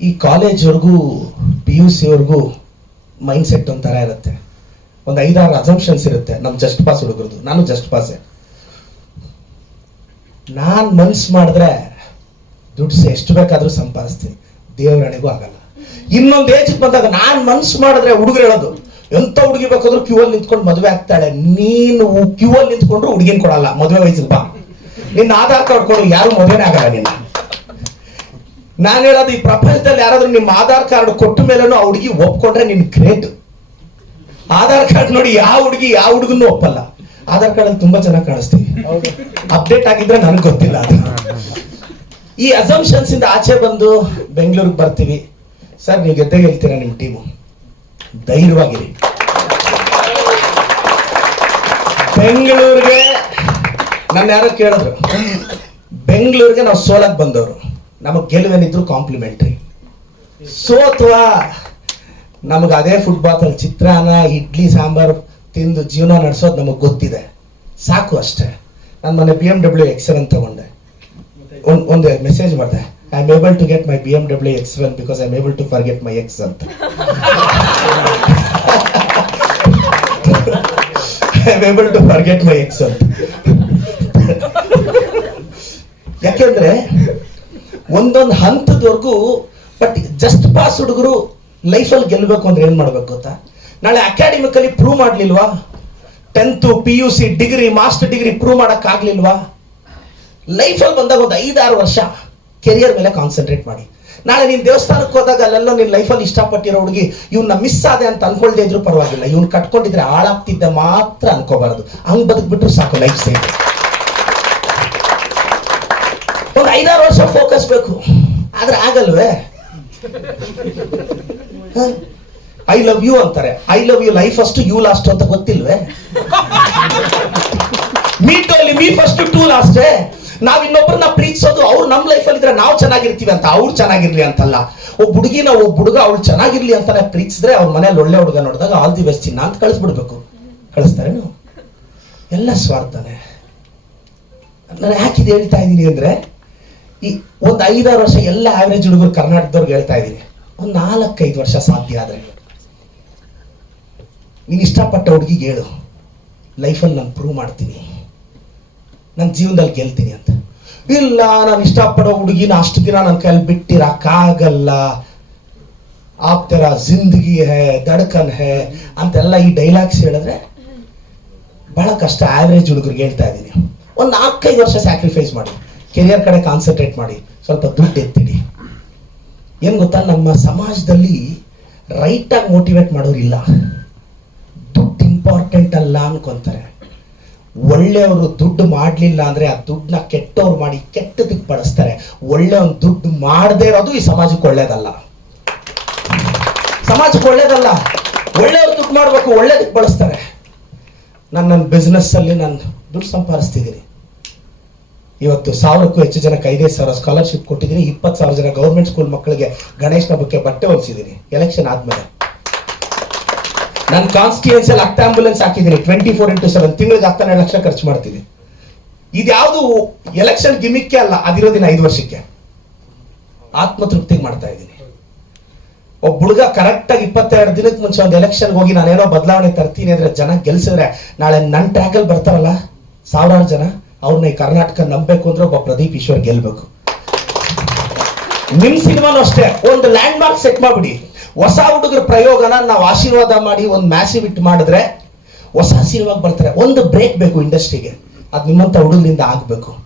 ಈ ಕಾಲೇಜ್ವರೆಗೂ P U ಸಿವರೆಗೂ ಮೈಂಡ್ ಸೆಟ್ ಒಂಥರ ಇರುತ್ತೆ. ಒಂದು ಐದಾರು ಅಸಂಪ್ಷನ್ಸ್ ಇರುತ್ತೆ. ನಮ್ಮ ಜಸ್ಟ್ ಪಾಸ್ ಹುಡುಗರದು ನಾನು ಜಸ್ಟ್ ಪಾಸೆ ನಾನು ಮನ್ಸು ಮಾಡಿದ್ರೆ ದುಡ್ಡು ಎಷ್ಟು ಬೇಕಾದರೂ ಸಂಪಾದಿಸ್ತೀನಿ. ದೇವರಣೆಗೂ ಆಗಲ್ಲ. ಇನ್ನೊಂದು ಏಜ್ ಬಂದಾಗ ನಾನು ಮನ್ಸು ಮಾಡಿದ್ರೆ ಹುಡುಗರು ಹೇಳೋದು ಎಂಥ ಹುಡುಗಿ ಬೇಕಾದ್ರೂ ಕ್ಯೂ ಅಲ್ಲಿ ನಿಂತ್ಕೊಂಡು ಮದುವೆ ಆಗ್ತಾಳೆ. ನೀನು ಕ್ಯೂ ಅಲ್ಲಿ ನಿಂತ್ಕೊಂಡ್ರು ಹುಡುಗಿನ ಕೊಡಲ್ಲ. ಮದುವೆ ವಯಸ್ಸಿಗೆ ಬಾ. ನಿನ್ನ ಆಧಾರ್ ಕಾರ್ಡ್ ಕೊಡು ಯಾರು ಮದುವೆನೇ ಆಗಲ್ಲ ನಿನ್ನ. ನಾನು ಹೇಳೋದು ಈ ಪ್ರಪಂಚದಲ್ಲಿ ಯಾರಾದ್ರೂ ನಿಮ್ಮ ಆಧಾರ್ ಕಾರ್ಡ್ ಕೊಟ್ಟ ಮೇಲೂ ಆ ಹುಡುಗಿ ಒಪ್ಕೊಂಡ್ರೆ ನಿನ್ ಗ್ರೇಟ್ ಆಧಾರ್ ಕಾರ್ಡ್ ನೋಡಿ ಯಾವ ಹುಡುಗಿ ಯಾವ ಹುಡುಗನ್ನು ಒಪ್ಪಲ್ಲ. ಆಧಾರ್ ಕಾರ್ಡ್ ಅಲ್ಲಿ ತುಂಬಾ ಚೆನ್ನಾಗಿ ಕಾಣಿಸ್ತೀವಿ ಅಪ್ಡೇಟ್ ಆಗಿದ್ರೆ ನನಗೆ ಗೊತ್ತಿಲ್ಲ ಅದು. ಈ ಅಸಂಪ್ಷನ್ಸ್ ಇಂದ ಆಚೆ ಬಂದು ಬೆಂಗಳೂರಿಗೆ ಬರ್ತೀವಿ. ಸರ್ ನೀವು ಜೊತೆಗೆ ಹೇಳ್ತೀರಾ ನಿಮ್ಮ ಟೀಮು ಧೈರ್ಯವಾಗಿರಿ. ಬೆಂಗಳೂರಿಗೆ ನನ್ನ ಯಾರೋ ಕೇಳಿದ್ರು. ಬೆಂಗಳೂರಿಗೆ ನಾವು ಸೋಲಕ್ಕೆ ಬಂದವರು. ನಮಗೆ ಗೆಲುವೇನಿದ್ರು ಕಾಂಪ್ಲಿಮೆಂಟ್ರಿ ಸೋತ್ವಾ ನಮಗೆ ಅದೇ ಫುಟ್ಬಾತಲ್ಲಿ ಚಿತ್ರಾನ್ನ, ಇಡ್ಲಿ, ಸಾಂಬಾರು ತಿಂದು ಜೀವನ ನಡೆಸೋದು ನಮಗೆ ಗೊತ್ತಿದೆ. ಸಾಕು ಅಷ್ಟೇ. ನಾನು ಮೊನ್ನೆ B M W X seven ತಗೊಂಡೆ. ಒಂದು ಒಂದು ಮೆಸೇಜ್ ಮಾಡಿದೆ. I am able to get my B M W X seven because I am able to forget my X ಅಂತ. I am able to forget my X ಅಂತ ಯಾಕೆಂದ್ರೆ ಒಂದೊಂದು ಹಂತದವರೆಗೂ but just pass ಹುಡುಗರು ಲೈಫಲ್ಲಿ ಗೆಲ್ಲಬೇಕು ಅಂದ್ರೆ ಏನು ಮಾಡ್ಬೇಕು ಗೊತ್ತಾ? ನಾಳೆ academically prove ಮಾಡಲಿಲ್ವಾ? Tenth P U C degree master degree prove ಮಾಡೋಕ್ಕಾಗಲಿಲ್ವಾ? ಲೈಫಲ್ಲಿ ಬಂದಾಗ ಒಂದು ಐದಾರು ವರ್ಷ ಕೆರಿಯರ್ ಮೇಲೆ ಕಾನ್ಸಂಟ್ರೇಟ್ ಮಾಡಿ. ನಾಳೆ ನೀನು ದೇವಸ್ಥಾನಕ್ಕೆ ಹೋದಾಗ ಅಲ್ಲೆಲ್ಲ ನೀನು ಲೈಫಲ್ಲಿ ಇಷ್ಟಪಟ್ಟಿರೋ ಹುಡುಗಿ ಇವನ್ನ ಮಿಸ್ ಆದೆ ಅಂತ ಅನ್ಕೊಳ್ದೇ ಇದ್ರು ಪರವಾಗಿಲ್ಲ. ಇವ್ನು ಕಟ್ಕೊಂಡಿದ್ರೆ ಹಾಳಾಗ್ತಿದ್ದೆ ಮಾತ್ರ ಅನ್ಕೋಬಾರದು. ಹಂಗೆ ಬದುಕ್ಬಿಟ್ರು ಸಾಕು ಲೈಫ್ ಸೇವ್ ಒಂದು ಐದಾರು ವರ್ಷ ಫೋಕಸ್ ಬೇಕು. ಆದ್ರೆ ಆಗಲ್ವೇ? ಐ ಲವ್ ಯು ಅಂತಾರೆ. ಐ ಲವ್ ಯು ಲೈಫ್ ಅಷ್ಟು ಯು ಲಾಸ್ಟ್ ಅಂತ ಗೊತ್ತಿಲ್ವೇ? ಮೀಟ್ ಅಲ್ಲಿ ಮೀ ಫಸ್ಟ್ ಟೂ ಲಾಸ್ಟೇ ನಾವ್ ಇನ್ನೊಬ್ಬರನ್ನ ಪ್ರೀತಿಸೋದು ಅವ್ರು ನಮ್ಮ ಲೈಫಲ್ಲಿ ಇದ್ರೆ ನಾವು ಚೆನ್ನಾಗಿರ್ತೀವಿ ಅಂತ, ಅವ್ರು ಚೆನ್ನಾಗಿರ್ಲಿ ಅಂತಲ್ಲ. ಒಬ್ಬ ಹುಡುಗಿನ ಒಬ್ಬ ಹುಡುಗ ಅವ್ಳು ಚೆನ್ನಾಗಿರ್ಲಿ ಅಂತಾನೆ ಪ್ರೀತಿಸಿದ್ರೆ ಅವ್ರ ಮನೇಲಿ ಒಳ್ಳೆ ಹುಡುಗ ನೋಡಿದಾಗ ಆಲ್ ದಿ ಬೆಸ್ಟ್ ಚಿನ್ನ ಅಂತ ಕಳಿಸ್ಬಿಡ್ಬೇಕು. ಕಳಿಸ್ತಾರೆ ಎಲ್ಲ ಸ್ವಾರ್ಥನೆ. ನಾನು ಯಾಕೆ ಇದು ಹೇಳ್ತಾ ಇದ್ದೀನಿ ಅಂದ್ರೆ ಈ ಒಂದು ಐದಾರು ವರ್ಷ ಎಲ್ಲ ಆವ್ರೇಜ್ ಹುಡುಗರು ಕರ್ನಾಟಕದವ್ರಿಗೆ ಹೇಳ್ತಾ ಇದ್ದೀನಿ. ಒಂದು ನಾಲ್ಕೈದು ವರ್ಷ ಸಾಧ್ಯ ಆದ್ರೆ. ನೀನು ಇಷ್ಟಪಟ್ಟ ಹುಡುಗಿಗೆ ಹೇಳು. ಲೈಫಲ್ಲಿ ನಾನು ಪ್ರೂವ್ ಮಾಡ್ತೀನಿ. ನನ್ನ ಜೀವನದಲ್ಲಿ ಗೆಲ್ತೀನಿ ಅಂತ. ಇಲ್ಲ, ನಾನು ಇಷ್ಟಪಡೋ ಹುಡುಗಿನ ಅಷ್ಟು ದಿನ ನನ್ನ ಕೈಯಲ್ಲಿ ಬಿಟ್ಟಿರಕ್ಕಾಗಲ್ಲ. ಆಪ್ತರ ಜಿಂದಗಿ ಹೇ, ದಡ್ಕನ್ ಹೇ ಅಂತೆಲ್ಲ ಈ ಡೈಲಾಗ್ಸ್ ಹೇಳಿದ್ರೆ ಬಹಳ ಕಷ್ಟ. ಆವ್ರೇಜ್ ಹುಡುಗರಿಗೆ ಹೇಳ್ತಾ ಇದ್ದೀನಿ. ಒಂದು ನಾಲ್ಕೈದು ವರ್ಷ ಸ್ಯಾಕ್ರಿಫೈಸ್ ಮಾಡಿ. ಕೆರಿಯರ್ ಕಡೆ ಕಾನ್ಸಂಟ್ರೇಟ್ ಮಾಡಿ, ಸ್ವಲ್ಪ ದುಡ್ಡು ಎತ್ತಿಡಿ. ಏನು ಗೊತ್ತಾ, ನಮ್ಮ ಸಮಾಜದಲ್ಲಿ ರೈಟಾಗಿ ಮೋಟಿವೇಟ್ ಮಾಡೋರಿಲ್ಲ ದುಡ್ಡು ಇಂಪಾರ್ಟೆಂಟ್ ಅಲ್ಲ ಅನ್ಕೊಂತಾರೆ. ಒಳ್ಳೆಯವರು ದುಡ್ಡು ಮಾಡಲಿಲ್ಲ ಅಂದ್ರೆ ಆ ದುಡ್ಡನ್ನ ಕೆಟ್ಟವ್ರು ಮಾಡಿ ಕೆಟ್ಟದಕ್ಕೆ ಬಳಸ್ತಾರೆ. ಒಂದು ದುಡ್ಡು ಮಾಡದೇ ಇರೋದು ಈ ಸಮಾಜಕ್ಕೆ ಒಳ್ಳೇದಲ್ಲ. ಸಮಾಜಕ್ಕೆ ಒಳ್ಳೇದಲ್ಲ. ಒಳ್ಳೆಯವ್ರು ದುಡ್ಡು ಮಾಡಬೇಕು ಒಳ್ಳೇದಕ್ಕೆ ಬಳಸ್ತಾರೆ. ನಾನು ನನ್ನ ಬಿಸ್ನೆಸ್ಸಲ್ಲಿ ನಾನು ದುಡ್ಡು ಸಂಪಾದಿಸ್ತಿದ್ದೀನಿ ಇವತ್ತು ಸಾವಿರಕ್ಕೂ ಹೆಚ್ಚು ಜನಕ್ಕೆ ಐದೈದು ಸಾವಿರ ಸ್ಕಾಲರ್ಶಿಪ್ ಕೊಟ್ಟಿದ್ದೀನಿ. ಇಪ್ಪತ್ತು ಸಾವಿರ ಜನ ಗೌರ್ಮೆಂಟ್ ಸ್ಕೂಲ್ ಮಕ್ಕಳಿಗೆ ಗಣೇಶನ ಹಬ್ಬಕ್ಕೆ ಬಟ್ಟೆ ಹೊಲಿಸಿದ್ದೀನಿ. ಎಲೆಕ್ಷನ್ ಆದ್ಮೇಲೆ. ನನ್ನ ಕಾನ್ಸ್ಟಿಟ್ಯೂನ್ಸ್ ಅಲ್ಲಿ ಹತ್ತು ಆಂಬುಲೆನ್ಸ್ ಹಾಕಿದ್ದೀನಿ. ಟ್ವೆಂಟಿ ಫೋರ್ ಇಂಟು ಸೆವೆನ್ ತಿಂಗಳಿಗೆ ಹತ್ತನೇ ಲಕ್ಷ ಖರ್ಚು ಮಾಡ್ತೀನಿ. ಇದ್ಯಾವುದು ಎಲೆಕ್ಷನ್ ಗಿಮಿಕ್ಕೆ ಅಲ್ಲ ಅದಿರೋ ದಿನ ಐದು ವರ್ಷಕ್ಕೆ. ಆತ್ಮತೃಪ್ತಿಗೆ ಮಾಡ್ತಾ ಇದ್ದೀನಿ. ಒಬ್ಬ ಹುಡುಗ ಕರೆಕ್ಟಾಗಿ ಇಪ್ಪತ್ತೆರಡು ದಿನಕ್ಕೆ ಮುಂಚೆ ಒಂದು ಎಲೆಕ್ಷನ್ ಹೋಗಿ ನಾನೇನೋ ಬದಲಾವಣೆ ತರ್ತೀನಿ ಅಂದ್ರೆ ಜನ ಗೆಲ್ಸಿದ್ರೆ ನಾಳೆ ನನ್ನ ಟ್ರ್ಯಾಕಲ್ಲಿ ಬರ್ತಾರಲ್ಲ, ಸಾವಿರಾರು ಜನ. ಅವ್ರನ್ನ ಕರ್ನಾಟಕ ನಂಬಬೇಕು ಅಂದ್ರೆ ಒಬ್ಬ ಪ್ರದೀಪ್ ಈಶ್ವರ್ ಗೆಲ್ಬೇಕು. ನಿಮ್ ಸಿನಿಮಾನು ಅಷ್ಟೇ, ಒಂದು ಲ್ಯಾಂಡ್ ಮಾರ್ಕ್ ಸೆಟ್ ಮಾಡ್ಬಿಡಿ. ಹೊಸ ಹುಡುಗರ ಪ್ರಯೋಗನ ನಾವು ಆಶೀರ್ವಾದ ಮಾಡಿ ಒಂದು ಮ್ಯಾಸಿವ್ ಇಟ್ ಮಾಡಿದ್ರೆ, ಹೊಸ ಸಿನಿಮಾಗೆ ಬರ್ತಾರೆ. ಒಂದು ಬ್ರೇಕ್ ಬೇಕು ಇಂಡಸ್ಟ್ರಿಗೆ ಅದು ನಿಮ್ಮಂತ ಹುಡುಗರಿಂದ ಆಗ್ಬೇಕು.